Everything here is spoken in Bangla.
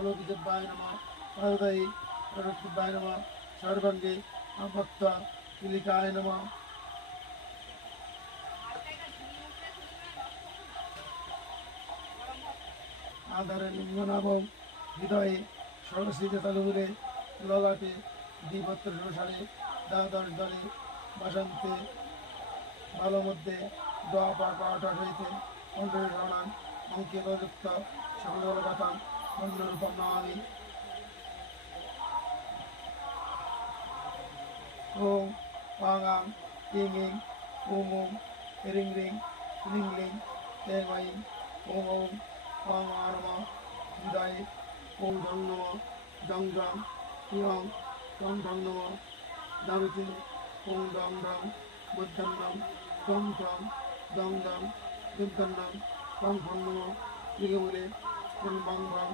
আলোকিতব্যায় নমঃ পাদদায়ী প্রণতব্যায় নমঃ সর্বাঙ্গে আপত্ত কিলিকায় নমঃ আধারে লিঙ্গনাভম হৃদয়ে ষোড়শীতে তালুগুলে ললাটে দ্বিপত্র অনুসারে দ্বাদশ দলে বাসন্তে ভালো মধ্যে দ্বাপাঠ হইতে অন্তরে রণান অঙ্কিতযুক্ত সকল কথাম অন্যরূপম নমামি ওম ওং আং ইং ইং Om Om ring ring link link এং ঐং Om Om ওং নমঃ হৃদয়ে ওম ধং নমঃ জং জং ইয়ং টং ঢং নমঃ দারুতে ওম ডং ডং বুদ্ধন্নম টং টং দং দং দুর্ধন্নম টং ঢং নমঃ লিগে বলে টং বং ভং